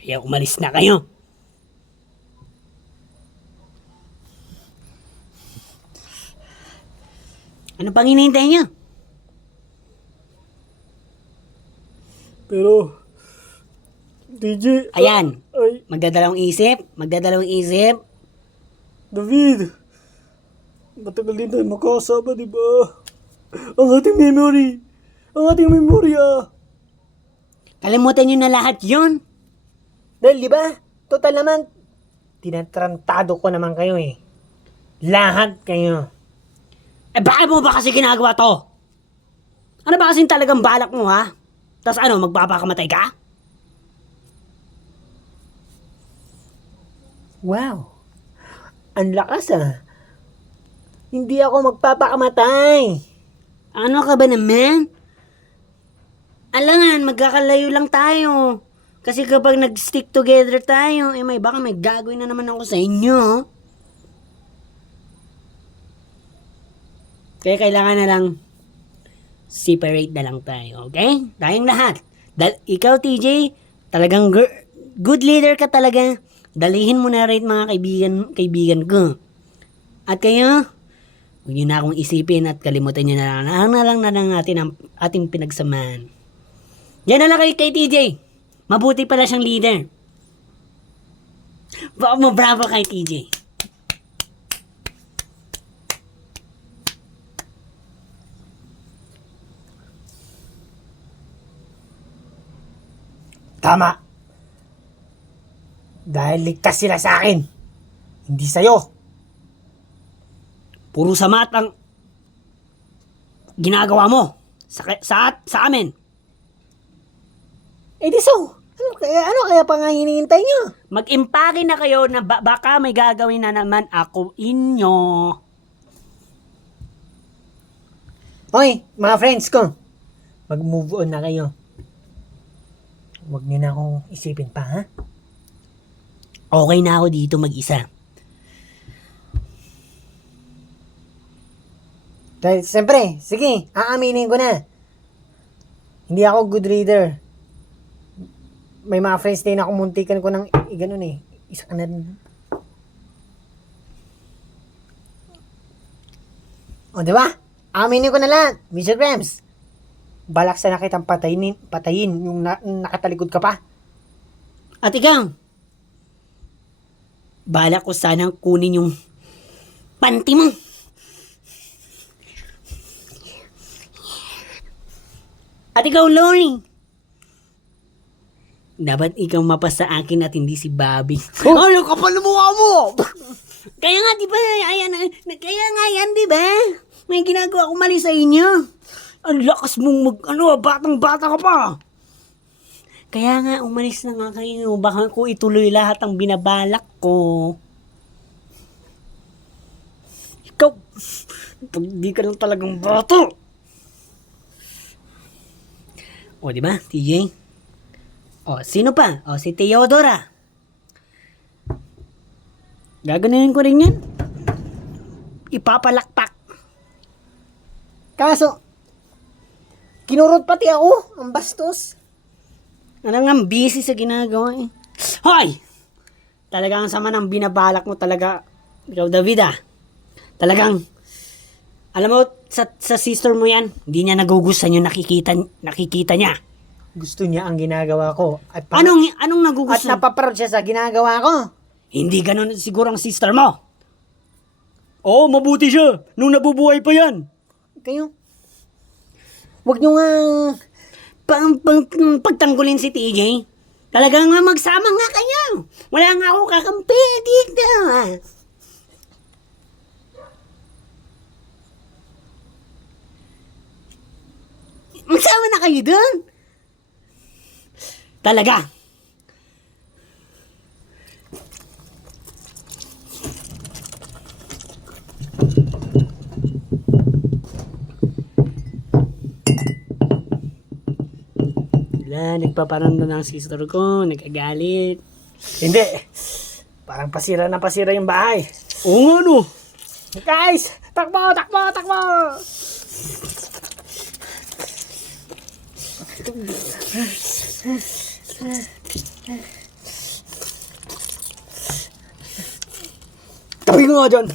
Kaya umalis na kayo. Ano pang hinihintay niyo? Pero, DJ, Ayan, ay, magdadalawang isip, David, matagal din tayo makasama, di ba? Ang ating memory, Kalimutan niyo na lahat yon. Dahil, di ba? Total naman, tinatrantado ko naman kayo eh. Lahat kayo. Eh bakit mo ba kasi ginagawa to? Ano ba kasing talagang balak mo ha? Tapos ano, magpapakamatay ka? Wow, ang lakas ah. Hindi ako magpapakamatay. Ano ka ba naman? Alangan, magkakalayo lang tayo. Kasi kapag nag-stick together tayo, eh baka may gagawin na naman ako sa inyo. Kaya kailangan na lang separate na lang tayo, okay? Tayong lahat. Ikaw, TJ, talagang good leader ka talaga. Dalihin mo na rin mga kaibigan ko. At kayo, huwag nyo na akong isipin at kalimutan nyo na lang natin ang ating pinagsamahan. Yan na lang kay TJ. Mabuti pala siyang leader. Bravo kay TJ. Tama. Dahil ligtas sila sa akin. Hindi sa'yo. Puro sama at ang ginagawa mo sa amin. Eh di so, ano kaya pa nga hinihintay nyo? Mag-impake na kayo na baka may gagawin na naman ako inyo. Hoy, mga friends ko. Mag-move on na kayo. Huwag nyo na akong isipin pa, ha? Okay na ako dito mag-isa. Dahil, siyempre, sige, aaminin ko na. Hindi ako good reader. May mga friends din ako muntikan ko ng ganun eh. Isa ka na rin. O, di ba? Aminin ko na lahat, Mr. Grams. Balak sana kitang patayin yung nakatalikod ka pa. At ikaw, balak ko sanang kunin yung panty mo. At ikaw, Lori, dapat ikaw mapasa akin at hindi si Bobby. Oh! Ay, ang kapal na mukha mo! Kaya nga, di ba? Kaya nga yan, di ba? May ginagawa ko mali sa inyo. Ang lakas mong batang-bata ka pa. Kaya nga, umalis na nga kayo. Baka ko ituloy lahat ang binabalak ko. Ikaw, pag di ka lang talagang bata. O, di ba, TJ? O, sino pa? O, si Theodora. Gaganunin ko rin yan. Ipapalakpak. Kaso, kinurot pati ako, ang bastos. Ano nga, busy sa ginagawa eh. Hoy! Talagang sama ng binabalak mo talaga. Ikaw, David ah. Talagang, alam mo, sa sister mo yan, hindi niya nagugustuhan yung nakikita niya. Gusto niya ang ginagawa ko. At Anong At nagugustuhan? napaproud siya sa ginagawa ko. Hindi ganun siguro ang sister mo. Oo, mabuti siya. Nung nabubuhay pa yan. Kayo, wag nyo nga... Pagtanggulin si TJ, talagang magsama nga kayo. Wala nga ako kakampi dito. Magsama na kayo doon. Talaga. Nagpaparanda ng sister ko, nagagalit. Hindi. Parang pasira na pasira yung bahay. Oo nga no. Guys, takbo, takbo, takbo! Tabi ko nga dyan.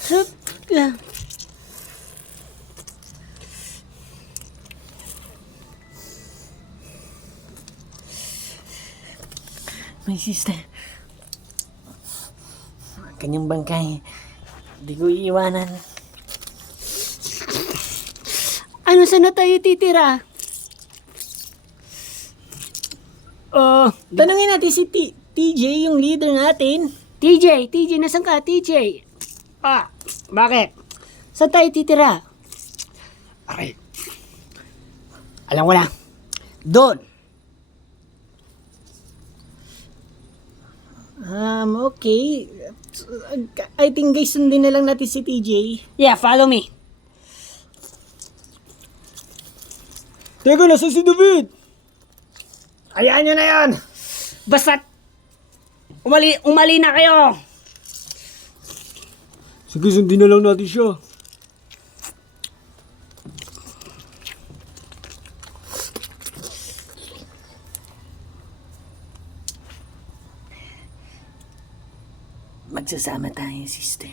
Sup. My sister. Kanyang bangkay. Hindi ko iiwanan. Ano saan na tayo titira? Tanungin natin si TJ, yung leader natin. TJ, nasan ka? TJ. Bakit? Saan tayo titira? Okay. Alam ko na. Doon. Okay. I think guys, sundin na lang natin si TJ. Yeah, follow me. Teka, nasa si David? Hayaan nyo na yan. Basta umali na kayo. Sige, sundin na lang natin siya. Magsasama tayo, sister.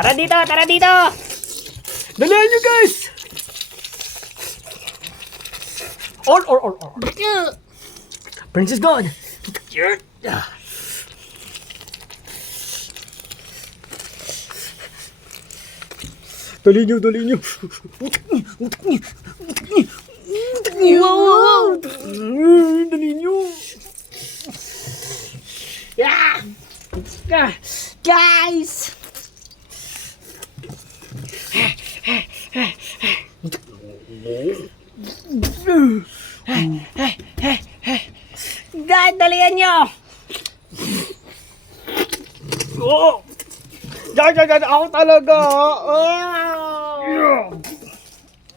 Tara dito, tara dito. Dalihan nyo, guys! Or. Princess God! Dali nyo. Wow. Dali nyo. Yeah. Guys. Guys, dalihan nyo. Oh! Diyan, ako talaga.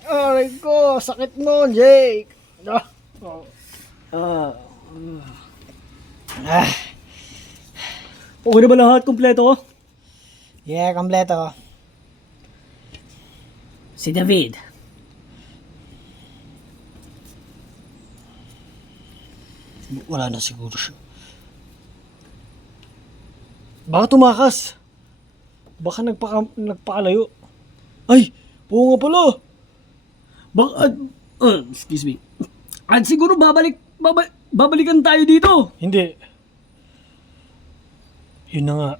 Aray ko, sakit mo, Jake. Okay na ba lahat? Kompleto? Yeah, kompleto. Si David. Wala na siguro siya. Baka tumakas. Baka nagpakalayo. Ay! Oo nga pala. Excuse me. At siguro babalikan tayo dito. Hindi. Yun na nga.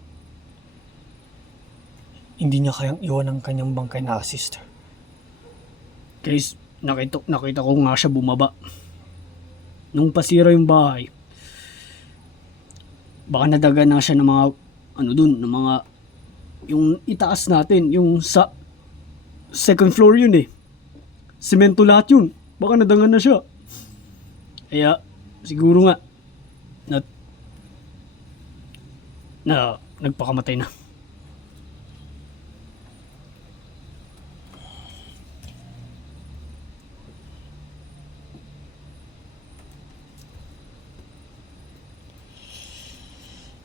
Hindi niya kayang iwan ang kanyang bangkay na sister. Guys, nakita ko nga siya bumaba. Nung pasira yung bahay. Baka nadaga na siya ng mga yung itaas natin, yung sa second floor yun eh. Semento lahat yun. Baka nadangan na siya. Kaya, siguro nga, nagpakamatay na.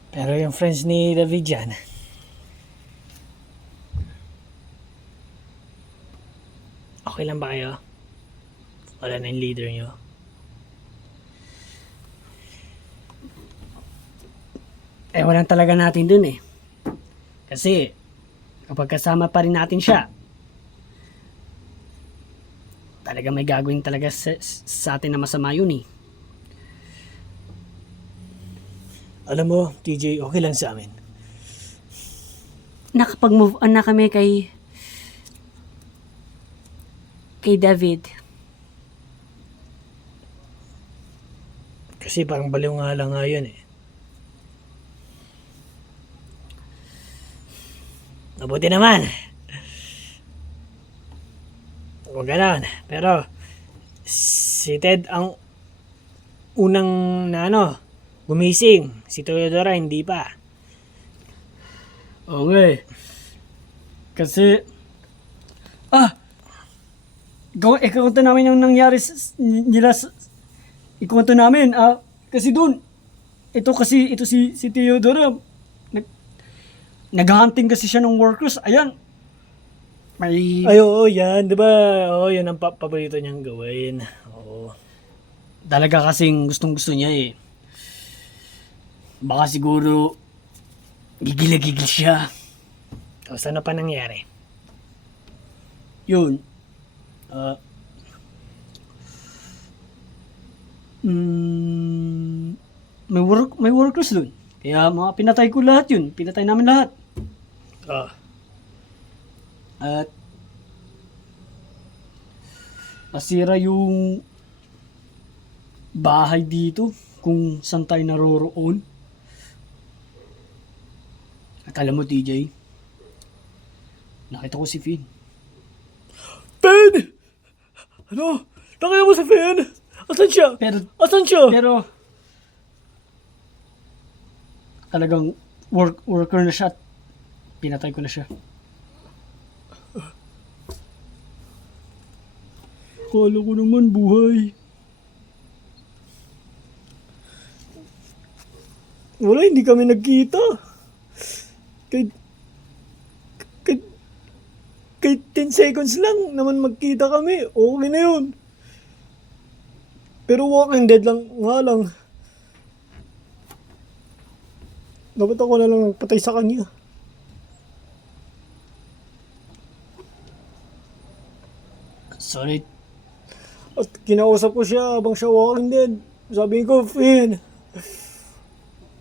Pero yung friends ni David dyan, okay lang ba kayo? Wala na yung leader nyo. Walang talaga natin dun eh. Kasi, kapag kasama pa rin natin siya, talaga may gagawin talaga sa atin na masama yun eh. Alam mo, TJ, okay lang sa amin. Nakapag-move on na kami kay David. Kasi parang baliw nga lang nga yun eh. Mabuti naman. Huwag ganon. Pero, si Ted ang unang na gumising. Si Theodora hindi pa. Oo nga eh. Kasi, ikakwento namin yung nangyari nila ikakwento namin, kasi doon, ito si Theodora, naghahunting kasi siya ng workers, ayan, may, Ay, oo, yan. Diba? Oo, yan ang paborito niyang gawin. Oo. talaga kasing gustong gusto niya eh. Baka siguro, gigil siya. Tapos ano pa nangyari? Yun. May workers dun. Kaya mga pinatay ko lahat yun. Pinatay namin lahat. Ah, At nasira yung bahay dito kung saan tayo naroroon. At alam mo, TJ, nakita ko si Finn. Finn! Ano? Nakaya mo si Finn? Asan siya? Asan siya? Pero talagang worker na siya at pinatay ko na siya. Kala ko naman buhay. Wala, hindi kami nagkita. Kahit 10 seconds lang naman magkita kami. Okay na yun. Pero Walking Dead lang nga lang. Dapat ako na lang nagpatay sa kanya. Sorry. At kinausap ko siya habang siya Walking Dead. Sabi ko, Finn,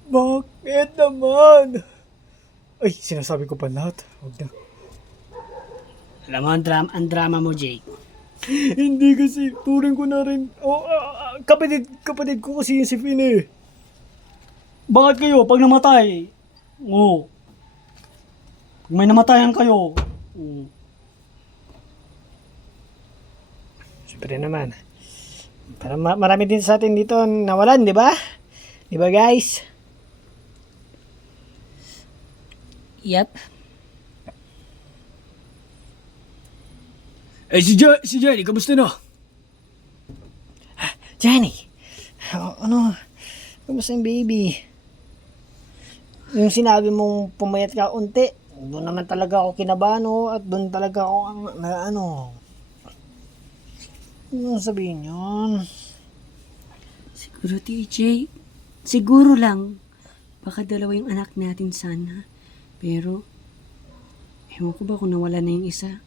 bakit naman? Ay, sinasabi ko pa lahat. Huwag na. Alam mo, ang drama mo, Jake. Hindi kasi, turing ko na rin. Kapatid ko kasi si Finn eh. Bakit kayo pag namatay? Oo. Pag may namatayan kayo. Oo. Siyempre naman. Pero marami din sa atin dito nawalan, di ba? Di ba guys? Yep. Eh si Jenny, kamusta na? Jenny! Kamusta yung baby? Yung sinabi mong pumayat ka unti, doon naman talaga ako kinabahan at doon talaga ako ano sabihin yun? Siguro, TJ. Siguro lang. Baka dalawa yung anak natin sana. Pero, ewan ko ba kung nawala na yung isa.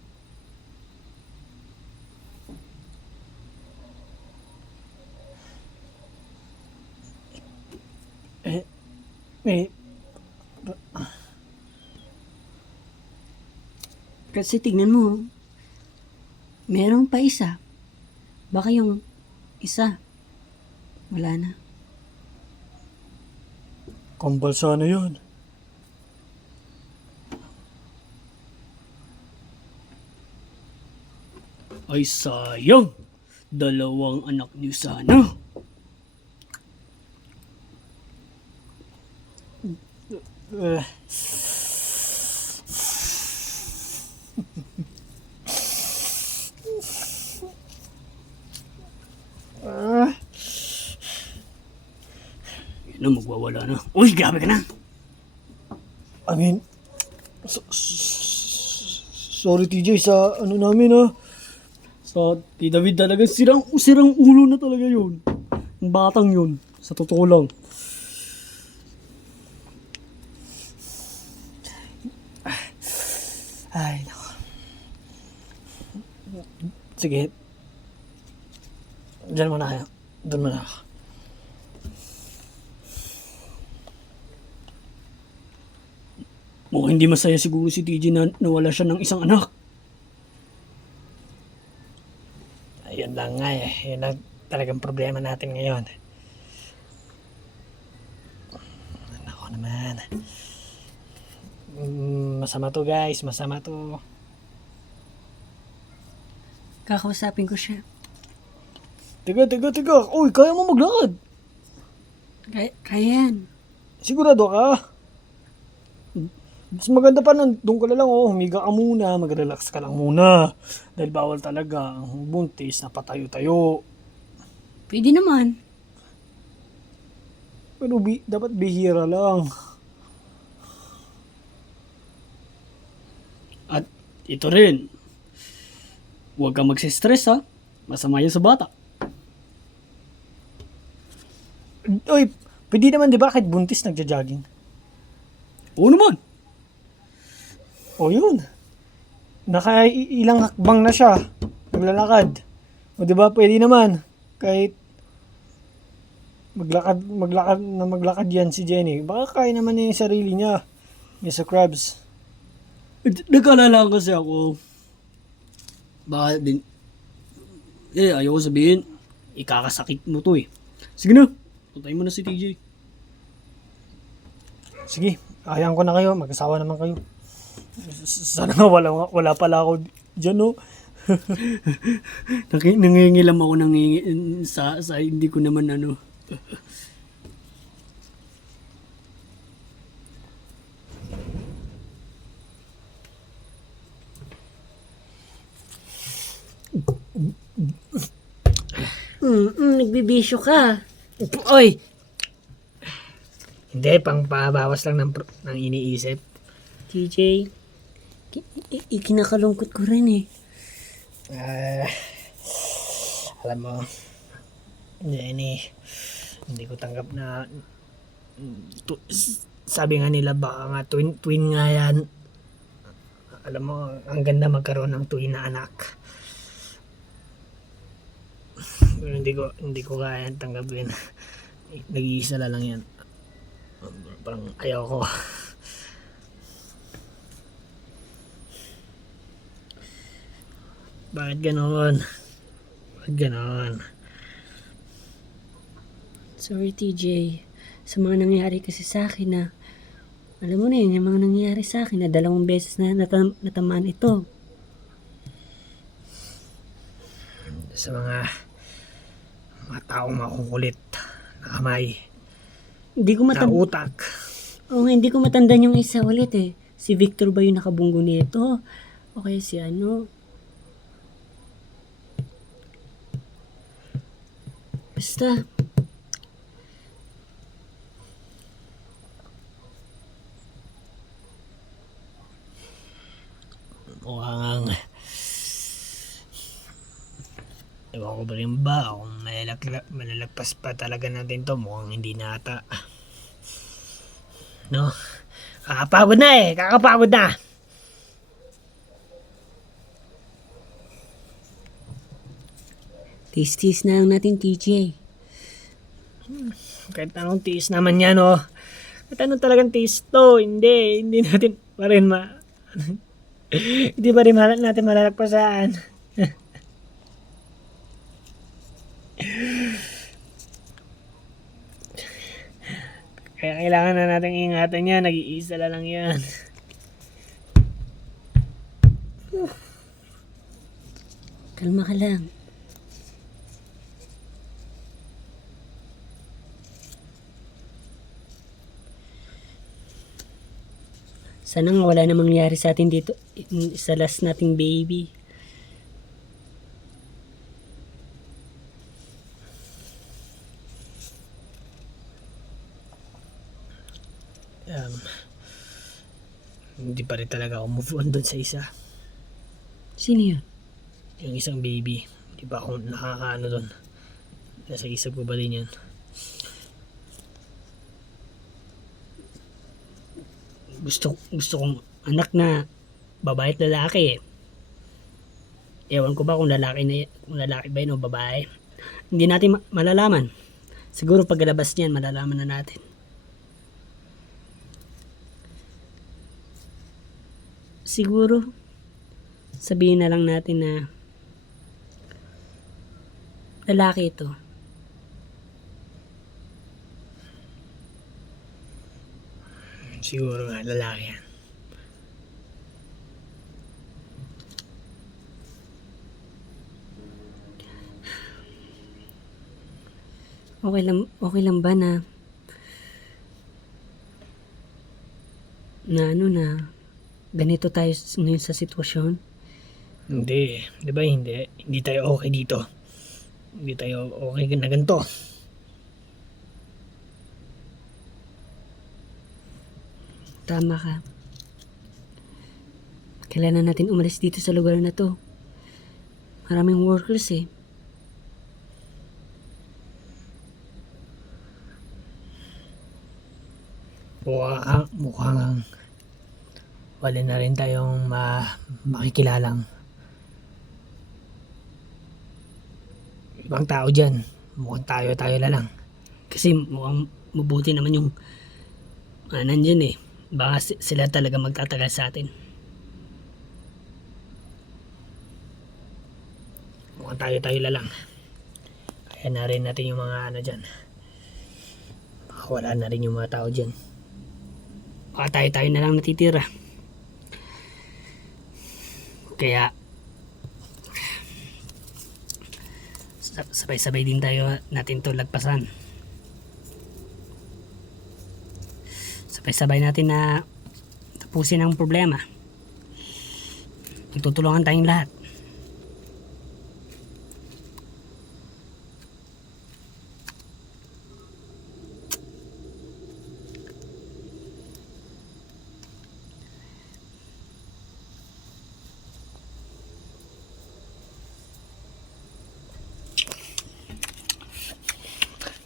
Kasi tignan mo, meron pa isa. Baka yung isa, wala na. Kambal sana yun. Ay sayang. Dalawang anak niyo sana. Uh, Yan na, magwawala na. Uy, grabe ka na. I mean, sorry TJ sa namin Sa David talaga, sirang ulo na talaga yun. Ang batang yun. Sa totoo lang. Ay, nako. Sige. Diyan muna kayo. Doon muna ako. Mukhang hindi masaya siguro si TJ na nawala siya ng isang anak. Ayun lang nga eh. Yun lang talagang problema natin ngayon. naman. Masama to guys, masama to. Kakausapin ko siya. Tiga. Uy, kaya mo maglakad. Kaya yan. Sigurado ka? Mas maganda pa doon ka na lang, humiga ka muna, mag-relax ka lang muna. Dahil bawal talaga ang buntis na patayo-tayo. Pwede naman. Pero dapat bihira lang. At ito rin, huwag kang magsistress ha. Masama yan sa bata. Uy, pwede naman di ba kahit buntis nagja-jogging? Oo naman. O yun. Ilang hakbang na siya. Naglalakad. O di ba pwede naman. Kahit maglakad yan si Jenny. Baka kaya naman niya yung sarili niya. Mr. Krabs. Nagkalala kasi ako. Baka din. Ayoko sabihin. Ikakasakit mo to eh. Sige na. Putay mo na si TJ. Sige. Hayaan ko na kayo. Mag-asawa naman kayo. Sana nga wala pala ako dyan, no? Nangingilam ako sa hindi ko naman ano. Nagbibisyo ka. Oy! Hindi, pang pabawas lang ng iniisip. TJ, ikinakalungkot ko rin eh. Alam mo, Jenny, hindi ko tanggap na sabi nga nila baka nga twin nga yan. Alam mo, ang ganda magkaroon ng twin na anak. Pero hindi ko kaya tanggapin. Nag-iisa na lang yan. Parang ayaw ko. Bakit ganoon? Sorry TJ, sa mga nangyari kasi sa akin na, alam mo na yun, yung mga nangyari sa akin na 2 beses na natamaan ito. Sa mga taong makukulit na kamay, Hindi ko na utak. hindi ko matandaan yung isa ulit eh. Si Victor ba yung nakabunggo nito? O kaya si ano? Basta. Mukhang ewan ko ba rin ba kung malalagpas pa talaga natin to. Mukhang hindi na ata. No? Kakapagod na. Tis-tis na lang natin TJ. Kahit anong tiis naman yan, oh. Kahit anong talagang tiis to, hindi natin pa rin hindi pa rin natin malalagpasan. Kaya kailangan na natin ingatan yan, nag-iisa na lang yan. Kalma ka lang. Sana nga wala na mangyari sa atin dito sa last nating baby. Hindi pa rin talaga ako move on doon sa isa. Sino yun? Yung isang baby. Hindi pa ako nakakaano doon. Nasa isip ko ba din yan? Gusto kong anak na babae at lalaki eh. Ewan ko ba kung lalaki ba yun o babae. Hindi natin malalaman. Siguro pagkalabas niyan malalaman na natin. Siguro sabihin na lang natin na lalaki ito. Siguro nga, lalaki yan. Okay lang ba na ganito tayo ngayon sa sitwasyon? Hindi. Di ba hindi? Hindi tayo okay dito. Hindi tayo okay na ganito. Tama ka. Kailangan natin umalis dito sa lugar na to. Maraming workers eh. Mukhang wala na rin tayong makikilalang ibang tao dyan. Mukhang tayo na lang. Kasi mukhang mabuti naman yung nandyan eh. Baka sila talaga magtatagal sa atin. Mukhang tayo na lang. Kaya na rin natin yung mga ano dyan. Baka wala na rin yung mga tao dyan. Baka tayo na lang natitira. Kaya sabay-sabay din tayo natin to lagpasan. Sabay-sabay natin na tapusin ang problema. Magtutulungan tayong lahat.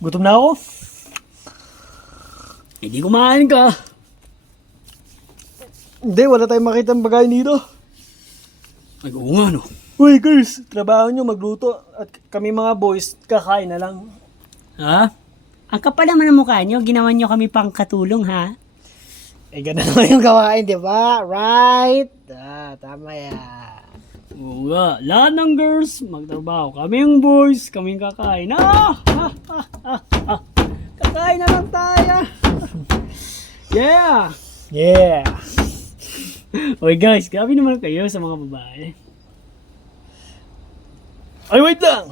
Gutom na ako. Hindi kumain ka. Hindi, wala tayong makitang bagay dito. Ay, oo nga no. Uy, girls, trabaho nyo magluto. At kami mga boys, kakain na lang. Ha? Ang kapal naman ang mukha nyo. Ginawa nyo kami pang katulong ha. Eh, ganun naman yung gawain, di ba? Right? Tama yan. Oo nga. Lahat ng girls magtrabaho. Kami yung boys. Kaming kakain. Kakain na lang tayo. Yeah. Yeah. Oy guys, grabe naman kayo sa mga babae. Ay, wait lang!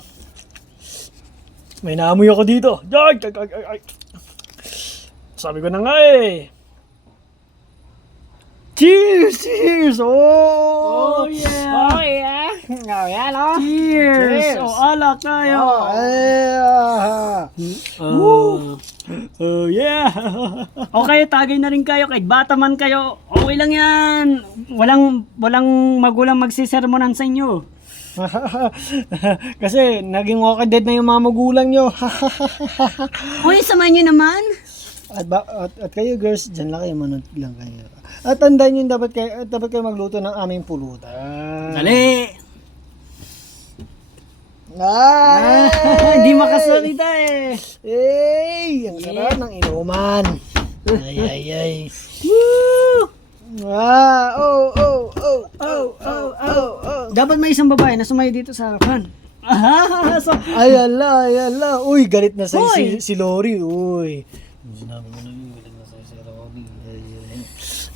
May naamoy ako dito. Ay. Sabi ko na nga eh. Cheers! Cheers! Oh! yeah. Oh, yeah. Oh, yan, oh. Cheers! Cheers. Oh, alak tayo. Oh, yeah! O kayo, tagay na rin kayo. Kahit bata man kayo, okay lang yan. Walang magulang magsisermonan sa inyo. Kasi naging walking dead na yung mga magulang nyo. Uy, samahan nyo naman. At kayo girls, dyan lang kayo, manood lang kayo. At tandaan nyo, dapat kayo magluto ng aming pulutan. Dali. Ay! Hindi makasalita eh. Hey! Ang sarap ng inuman. Ay. Woo! Dapat may isang babae na sumayo dito sa harapan. So, Ay, ala. Uy, galit na sa'yo Hoy! si Lori. Uy. Sinabi mo na yun, galit na sa'yo si Lori.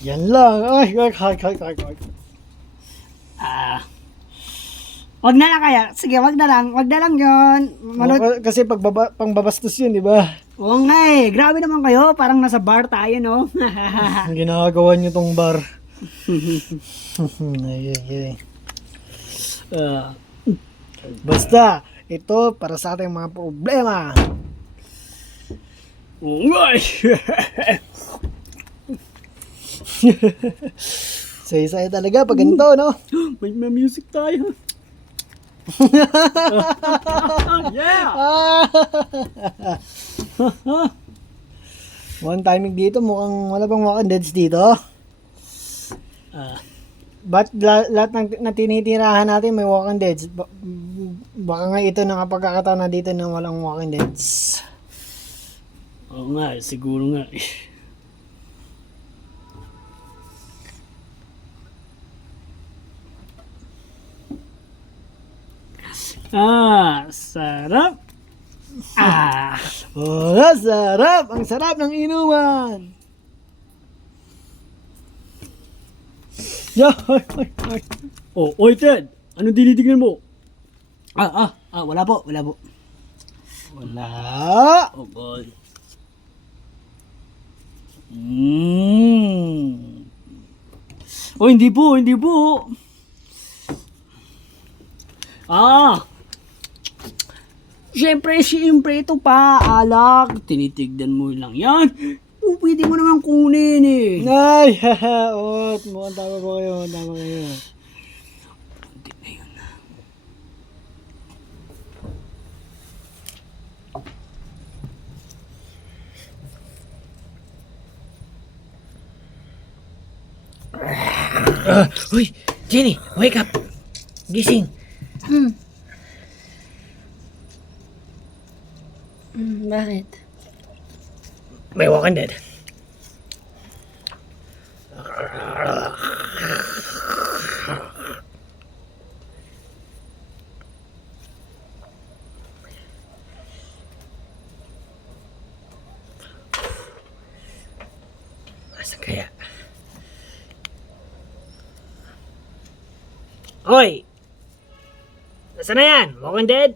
Yan lang. Ay. wag na lang kaya. Sige, wag na lang yun. Kasi pangbabastos yun, di ba? Oo nga eh. Grabe naman kayo. Parang nasa bar tayo, no? Ang ginagawa nyo tong bar. Ay. Basta, ito para sa ating mga problema. Oo nga eh. Say talaga pag ganito, no? May music tayo. Yeah! One timing dito, mukhang wala bang walking deads dito. Ba't lahat ng tinitirahan natin may walking deads? Baka nga ito na pagkakataon na dito na walang walking deads. Oo nga, siguro nga. Sarap. Oh, sarap! Ang sarap ng inuman! Yeah, ay. Oh, oy Ted, ano dinitingnan mo? Wala po. Wala. Oh boy. Oh, hindi po. Siyempre ito pa, alak. Tinitignan mo lang yan. Pwede mo naman kunin eh. Ay, ot. Mukhang tama po kayo. Uy, Jenny, wake up. Gising. Bakit? May Walking Dead. Asan kaya? Hoy! Nasaan na yan? Walking Dead?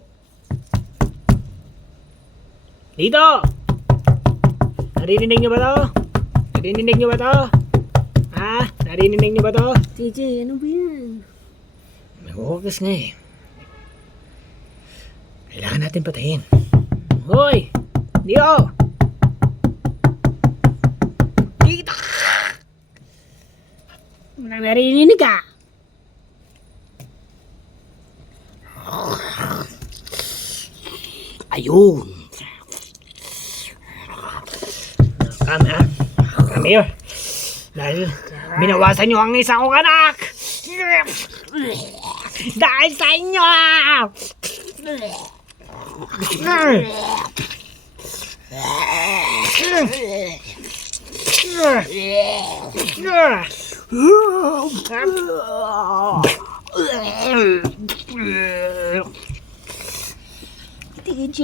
Dito! Narinig niyo ba to? Narinig niyo ba to? Ha? Narinig niyo ba to? TJ, ano ba yan? May huwagas nga eh. Kailangan natin patayin. Hoy! Dito! Dito! Walang narinig ka. Ayun! Come here. Dahil binawasan niyo ang isa kong anak! Dahil sa inyo! TJ.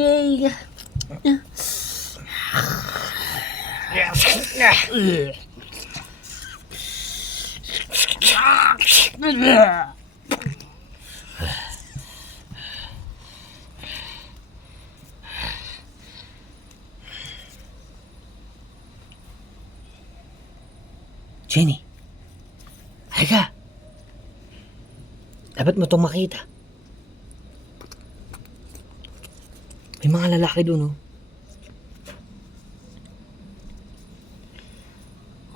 Jenny, halika. Dapat mo itong makita. May mga lalaki doon, oh.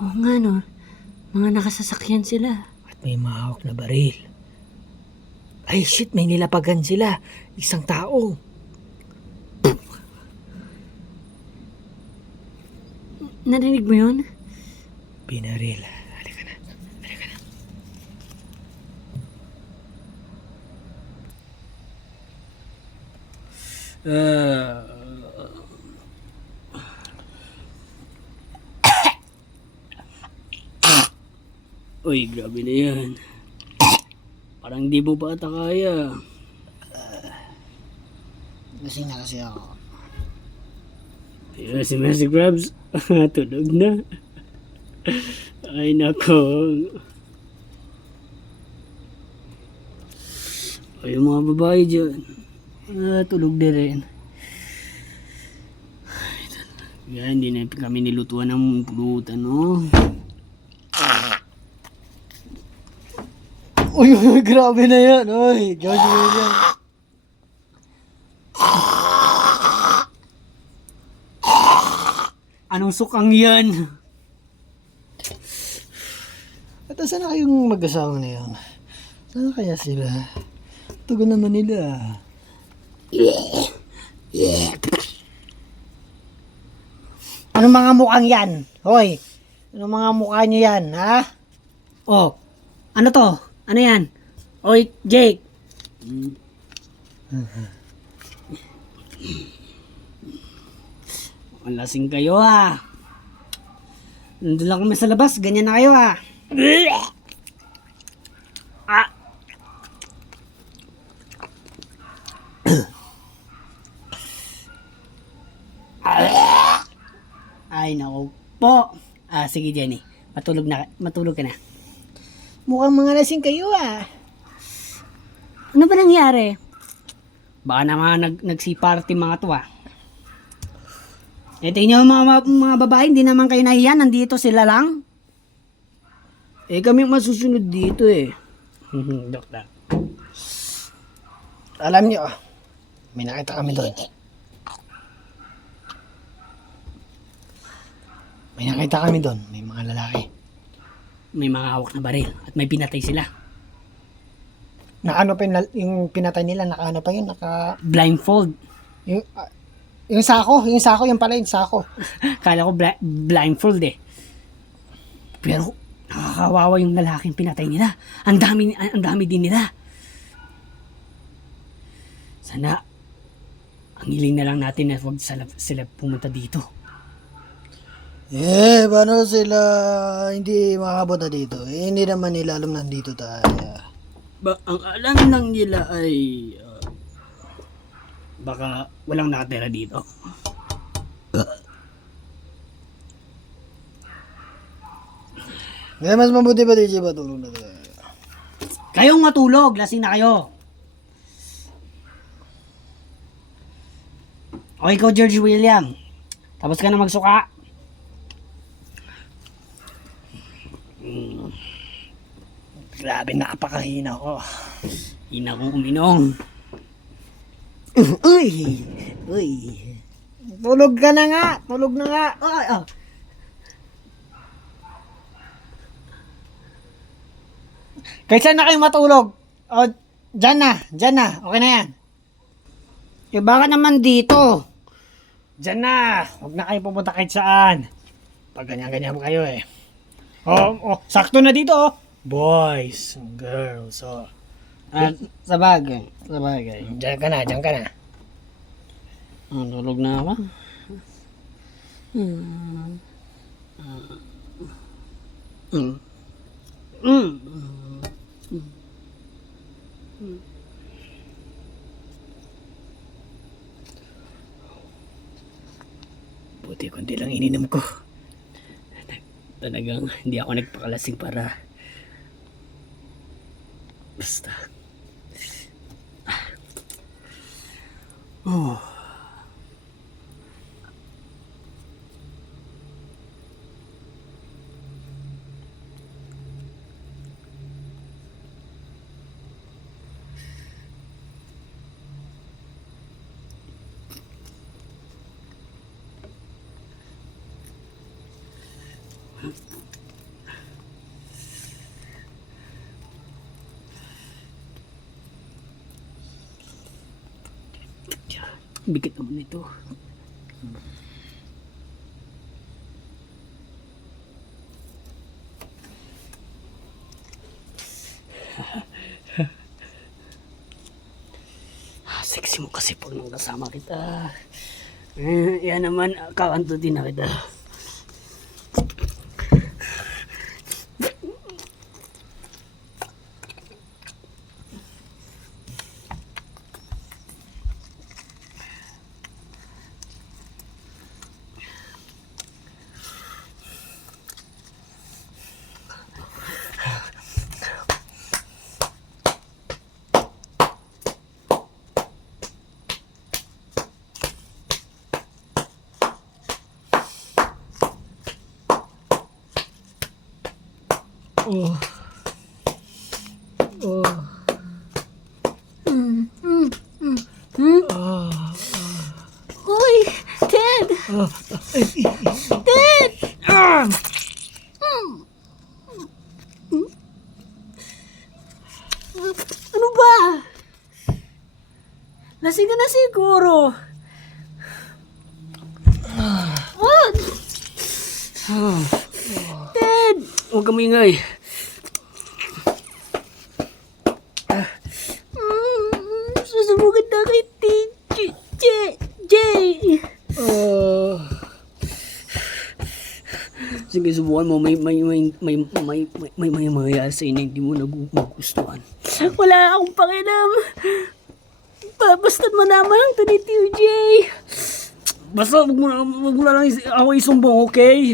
Oo nga no. Mga nakasasakyan sila. At may mahawak na baril. Ay shit, may nilapagan sila. Isang tao. Narinig mo yun? Binaril. Halika na. Halika na. Uy, grabe na yan. Parang di mo pa ata kaya. Lasing na kasi ako. Ayun, si Messi Krabs. Tulog na. Ay, nako. Ay, yung mga babae dyan. Tulog na rin. Yan, hindi na kami nilutuan ng pulutan, no? Uy, grabe na yan. Uy, George William. Anong sukang yan? At saan na kayong mag-asawa na yan? Saan kaya sila? Tugon naman nila. Anong mga mukhang yan? Hoy! Anong mga mukha nyo yan, ha? Oh, ano to? Ano yan? Oy, Jake. Ang lasing kayo ha. Nandun lang kami sa labas, ganyan na kayo ha. Ay, naku po. Sige Jenny, matulog ka na. Mukhang mga lasing kayo ah. Ano ba nangyari? Baka naman nagsi-party mga to ah. Tingnan nyo mga babae, hindi naman kayo nahiyan, nandito sila lang. Kami masusunod dito eh. Doktor. Alam niyo, may nakita kami doon. May mga lalaki. May mga hawak na baril at may pinatay sila. Nakaano pa yung pinatay nila, nakaano pa yun, Blindfold. yung sako, yung pala yung sako. Kala ko blindfold eh. Pero nakakawawa yung lalaking pinatay nila. Ang dami din nila. Sana ang hiling na lang natin na huwag sila pumunta dito. Paano sila hindi makabota dito? Hindi naman nila alam nandito tayo. Ang alam lang nila ay baka walang nakatira dito. Mas mabuti pa DJ matulog na tayo. Kayong matulog, lasing na kayo. Okay ko, George William. Tapos ka na magsuka. Grabe, napakahina ko. Hina kong uminom. Uy! Uy! Tulog ka na nga, tulog na nga. Ay, ah. Kaysa na kayo matulog? O, dyan na, okay na yan. Baka naman dito. Dyan na, huwag na kayo pupunta kahit saan. Pag ganyan-ganyan kayo eh. Sakto na dito oh. Boys, girls, oh. At sabagay. Dyan ka na. Tulog na ako. Buti kundi lang ininom ko. Talagang hindi ako nagpakalasing para basta. Bigat naman ito. Sexy mo kasi pag nung kasama kita. Yan naman, kakanto din na kita. Uy, Ted! Ted! Ano ba? Lasing ka na siguro. What? Ted! Huwag kang maingay. Susubukan na kay Jay. Sige, subukan mo. May mangyayari sa inyo, hindi mo nagugustuhan. Wala akong pakialam. Basta't malaman lang ito ni TJ. Basta wag mo na lang ako isumbong, okay?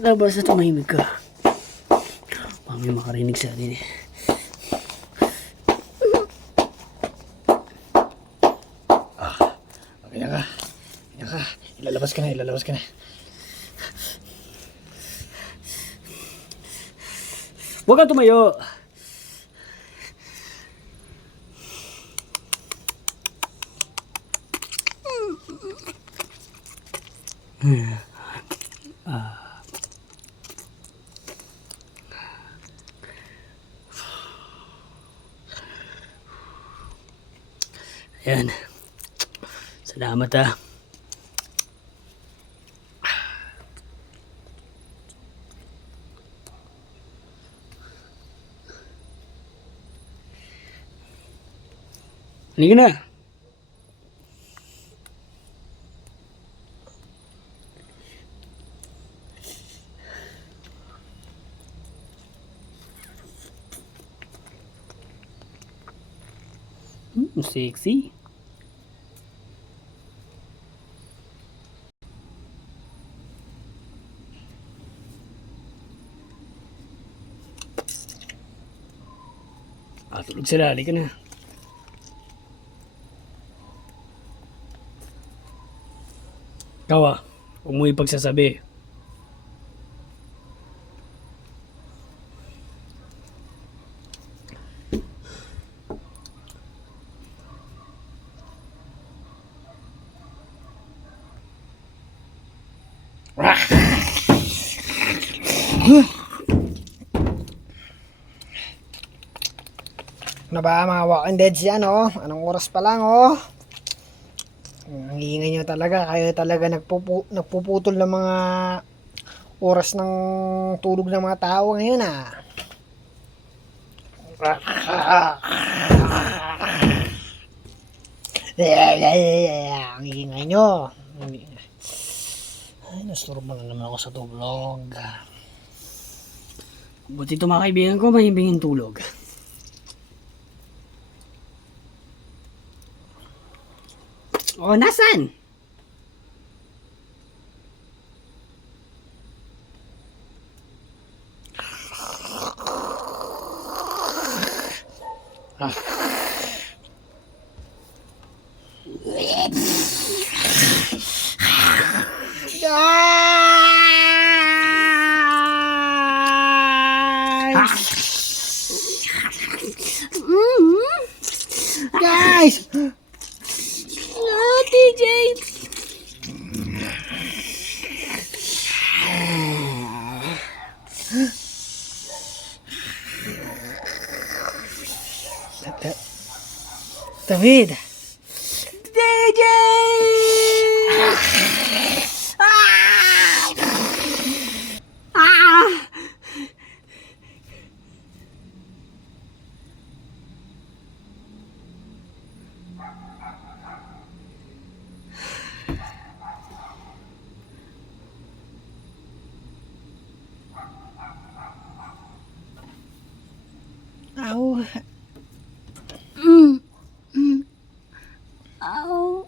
Labas na tumahimik ka. Baka may makarinig sa atin eh. Kaya ka. Kaya ka. Ilalabas ka na, ilalabas ka na. Huwag kang tumayo. Ayan. Salamat ah. Halika na. Sexy. Tulog sila. Halika na. Ikaw huwag mo ipagsasabi. Na ba mga Walking Dead yan oh? Anong oras pa lang oh? Ang ingay nyo talaga. Kayo talaga nagpuputol ng mga oras ng tulog ng mga tao ngayon ah. Ang ingay nyo. Ay, nasturbo na naman ako sa tulog. Buti ito mga kaibigan ko, mahibingin tulog. Oh, nasan? Guys! TJ! David! TJ! Ow. Oh.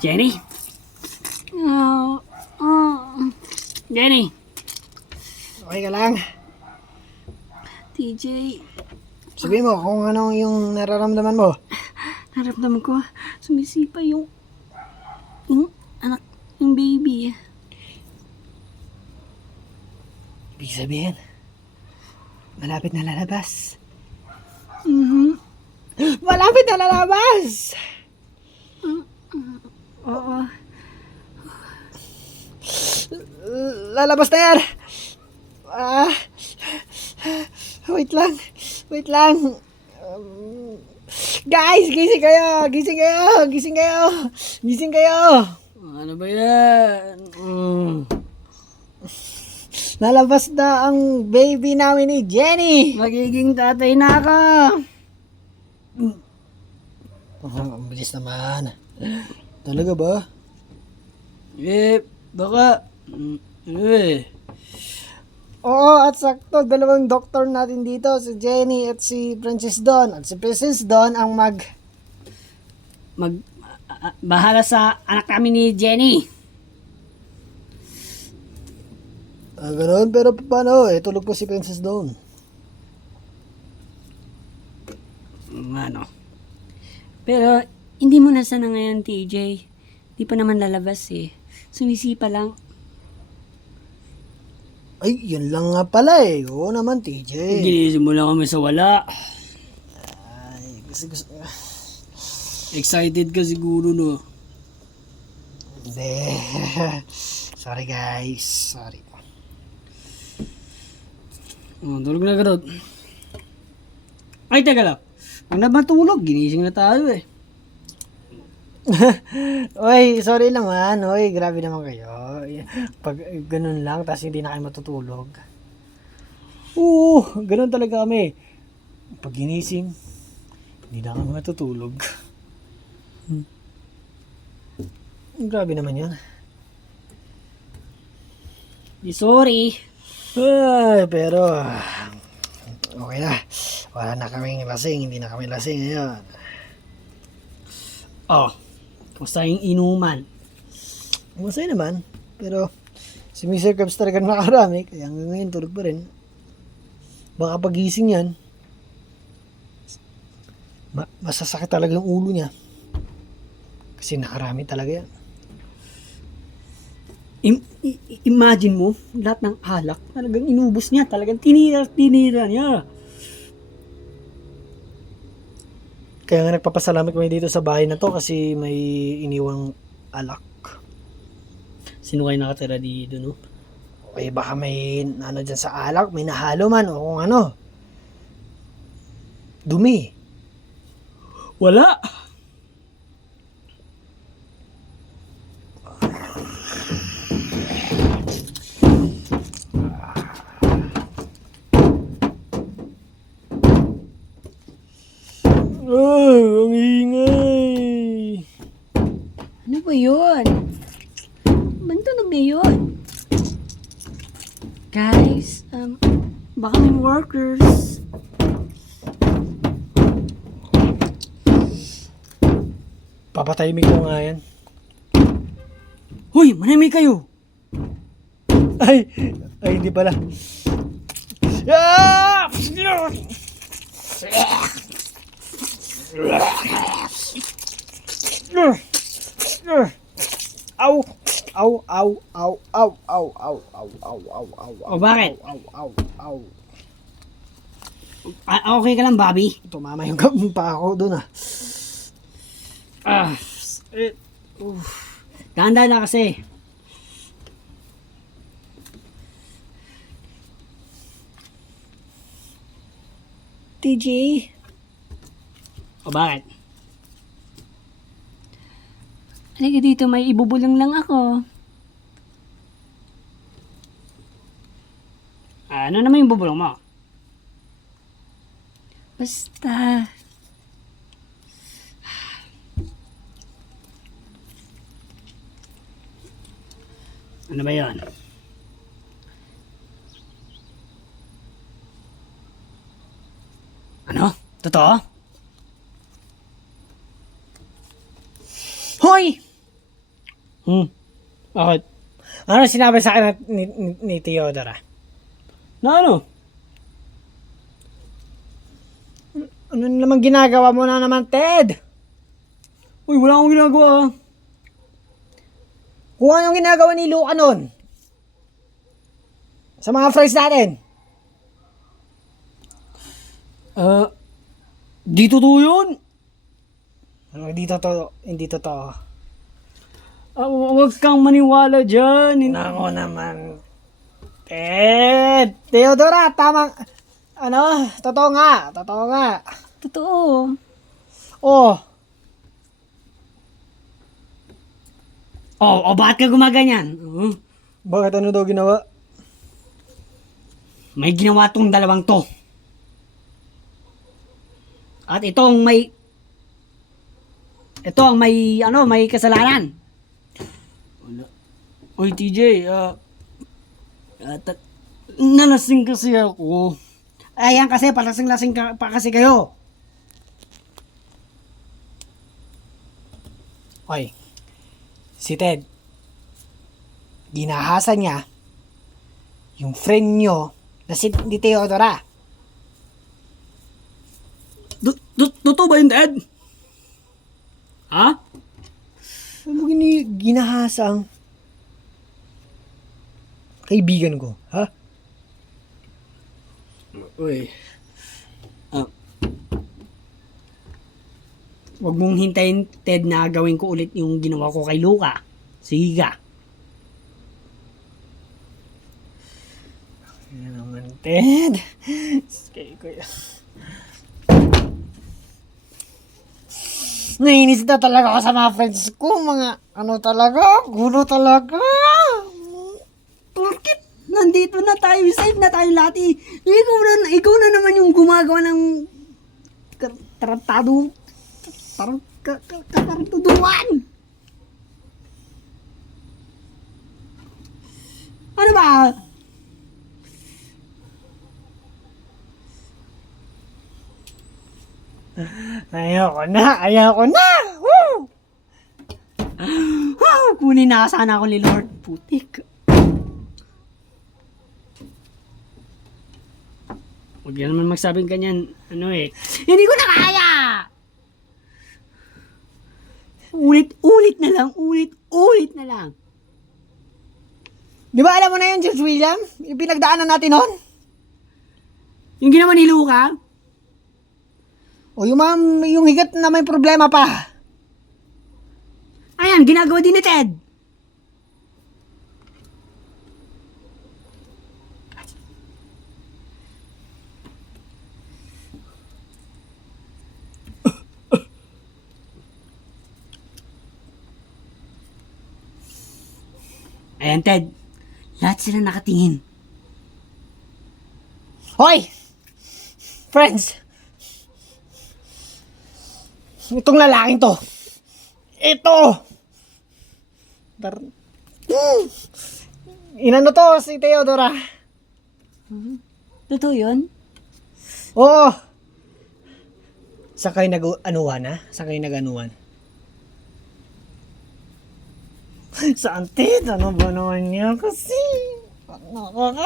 Jenny? Oh. Oh. Jenny? Okay ka lang? TJ, Sabihin mo kung ano yung nararamdaman mo. naramdaman ko, sumisipa yung anak, yung baby. Ibig sabihin, malapit na lalabas. Malapit na lalabas! Oo. Lalabas na yan! Wait lang. Wait lang. Guys, gising kayo! Gising kayo! Gising kayo! Gising kayo! Ano ba yan? Lalabas na ang baby namin ni Jenny! Magiging tatay na ako. Ang bilis naman. Talaga ba? Baka. Oo, at sakto, dalawang doktor natin dito, si Jenny at si Princess Dawn. At si Princess Dawn ang Bahala sa anak namin ni Jenny. Ganoon, pero paano? Tulog po si Princess doon. Ano. Pero, hindi mo na sana ngayon, TJ. Di pa naman lalabas eh. Sumisipa lang. Ay, yun lang nga pala eh. Oo naman, TJ. Ginising mo lang kami sa wala. Ay, gusto. Excited ka siguro, no? Hindi. Sorry guys. Sorry. Tulog na ka, Ay, teka lang. Ang namatulog, ginising na tayo eh. Oy, sorry naman. Oy, grabe naman kayo. Pag ganun lang, tapos hindi na kayo matutulog. Oo, ganun talaga kami. Pag ginising, hindi na kami matutulog. Grabe naman yun. Sorry. Ay, pero okay na. Wala na kaming lasing. Hindi na kami lasing ngayon. Oh, kumusta yung inuman? Masaya naman. Pero si Mr. Krabs talaga nakarami. Kaya hanggang ngayon tulog pa rin. Baka pagising yan, masasakit talaga yung ulo niya. Kasi nakarami talaga yan. Imagine mo, lahat ng alak, talagang inubos niya, talagang tinira niya. Kaya nga nagpapasalamat kami dito sa bahay na to kasi may iniwang alak. Sino kayo nakatira dito, no? Okay, baka may ano dyan sa alak, may nahalo man o kung ano. Dumi. Wala. Ay, ang ingay. Ano ba yun? Bantunog na yun. Guys, baka may workers. Papatayimik ko nga yan. Hoy, manamig kayo. Ay, hindi pala. Ah! Au! Au, au, au, au, au, au, au, au, au, au, O bakit? au, au, au. Okay ka lang, Bobby? Tumama yung gabong pa ako doon ah. Dahan-dahan na kasi. TJ? O bakit? Halika dito, may ibubulong lang ako. Ano naman yung bubulong mo? Basta. Ano ba yun? Ano? Totoo? Hoy! Bakit? Ano sinabi sa akin ni Theodora? Na ano? Ano naman ginagawa mo na naman, Ted? Uy, wala akong ginagawa. Kung anong ginagawa ni Luca nun? Sa mga friends natin? Di totoo yun. Ano, hindi totoo. Huwag kang maniwala dyan. Nako naman. Ted! Theodora, tamang... Ano? Totoo nga. Totoo. Oh, O bakit ka gumaganyan? bakit ano daw ginawa? May ginawa tong dalawang to. At ito ang may kasalanan. Uy, TJ, nalasing kasi ako. Ayan kasi, palasing-lasing pa kasi kayo. Hoy, si Ted, ginahasa niya yung friend nyo na si Theodora. Totoo ba yun, Ted? Ha? Ano mo ginahasang kaibigan ko, ha? Uy. Huwag mong hintayin, Ted, na gawin ko ulit yung ginawa ko kay Luca. Sige ka. Ano naman, Ted? Nainis na talaga ako sa mga friends ko. Mga ano talaga, gulo talaga. Bakit? Nandito na tayo, safe na tayo lahat eh. Ikaw na naman yung gumagawa ng tarantado. Karantuduan. Ano ba? Ayoko na. Woo! Kunin na sana ako ni Lord. Putik. Huwag yan naman magsabing kanyan. Ano eh. Hindi ko na kaya! Ulit na lang. Ulit na lang. Di ba alam mo na yun, George William? Yung pinagdaanan natin noon? Yung ginawa ni Luca, O yung higat na may problema pa. ayan, ginagawa din ni Ted. Ayan, Ted. Lahat sila nakatingin. Hoy! Friends! Itong lalaking to. Ito! Inano to si Theodora. Totoo yun? Oo! Saan kayo nag-anuan, ha? Saan kayo nag-anuan? Saan, Ted? Ano ba naman niya? Kasi, nakakano?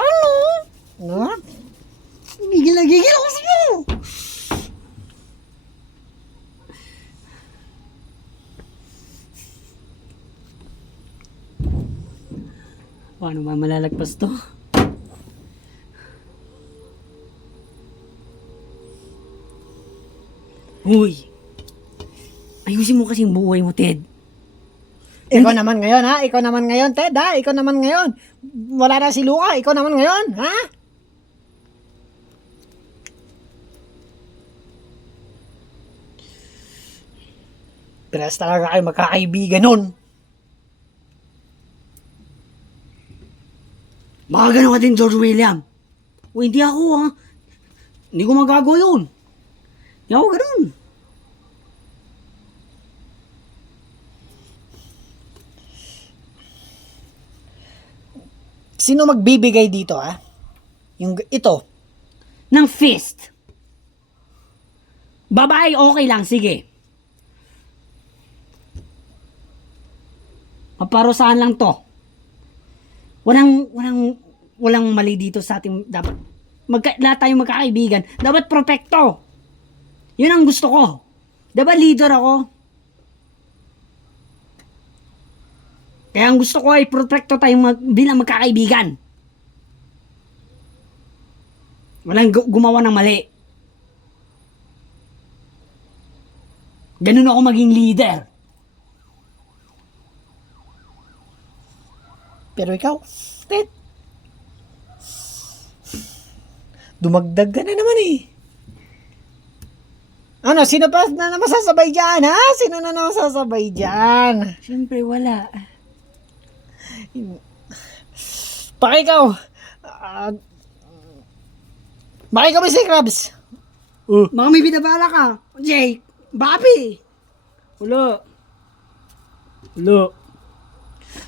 No? Gigil na gigil ako sa'yo! Paano ba malalagpas to? Uy! Ayusin mo kasi yung buhay mo, Ted. Ikaw naman ngayon, ha? Ikaw naman ngayon, Ted, ha? Ikaw naman ngayon. Wala na si Luca. Ikaw naman ngayon, ha? Pinas talaga kayo magkakaibigan nun. Baka ganun ka din, George William. O hindi ako, ha? Hindi ko magagawa yun. Hindi ako ganun. Sino magbibigay dito, ha? Ito. Ng fist. Babae, okay lang, sige. Maparusahan lang to. Walang mali dito sa ating dapat. Lahat tayong magkakaibigan. Dapat protekto. Yun ang gusto ko. Dapat leader ako. Kaya ang gusto ko ay protekto tayong bilang magkakaibigan. Walang gumawa ng mali. Ganun ako maging leader. Pero ikaw, Ted, dumagdag ka na naman eh. Ano, sino pa na naman sasabay dyan, ha? Sino na naman sasabay dyan? Siyempre, wala. Baka ikaw, baka ikaw may si Krabs. Baka may binabala ka. Jake, Bobby. Wala.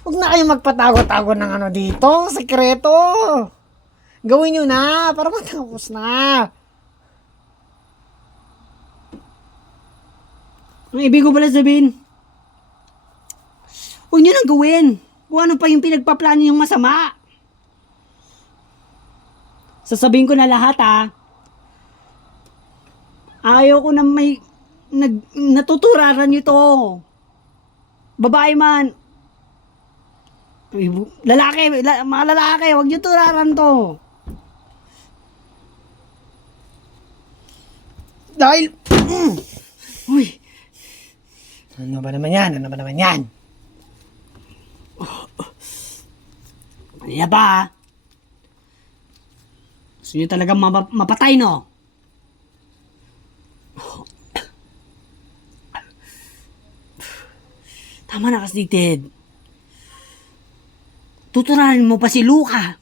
Huwag na kayong magpatago-tago ng ano dito, sekreto. Gawin nyo na, para matapos na. Ang ibig ko pala sabihin, huwag nyo nang gawin. Kung ano pa yung pinagpaplano yung masama. Sasabihin ko na lahat ha. Ayaw ko na may natuturaran nyo to. Babae man. Lalaki, mga lalaki, huwag nyo turaran to. Dahil, Uy, ano ba naman yan? Ano ba naman yan? kanina pa ha. Gusto nyo talagang mapatay, no? Tama na kasi, Ted. Tuturanin mo pa si Luca.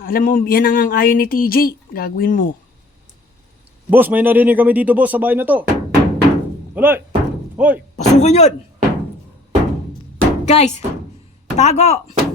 Alam mo, yan ang ayaw ni TJ. Gagawin mo. Boss, may narinig kami dito, boss, sa bahay na to. Wala. Hoy, pasukan yan. Guys, tago!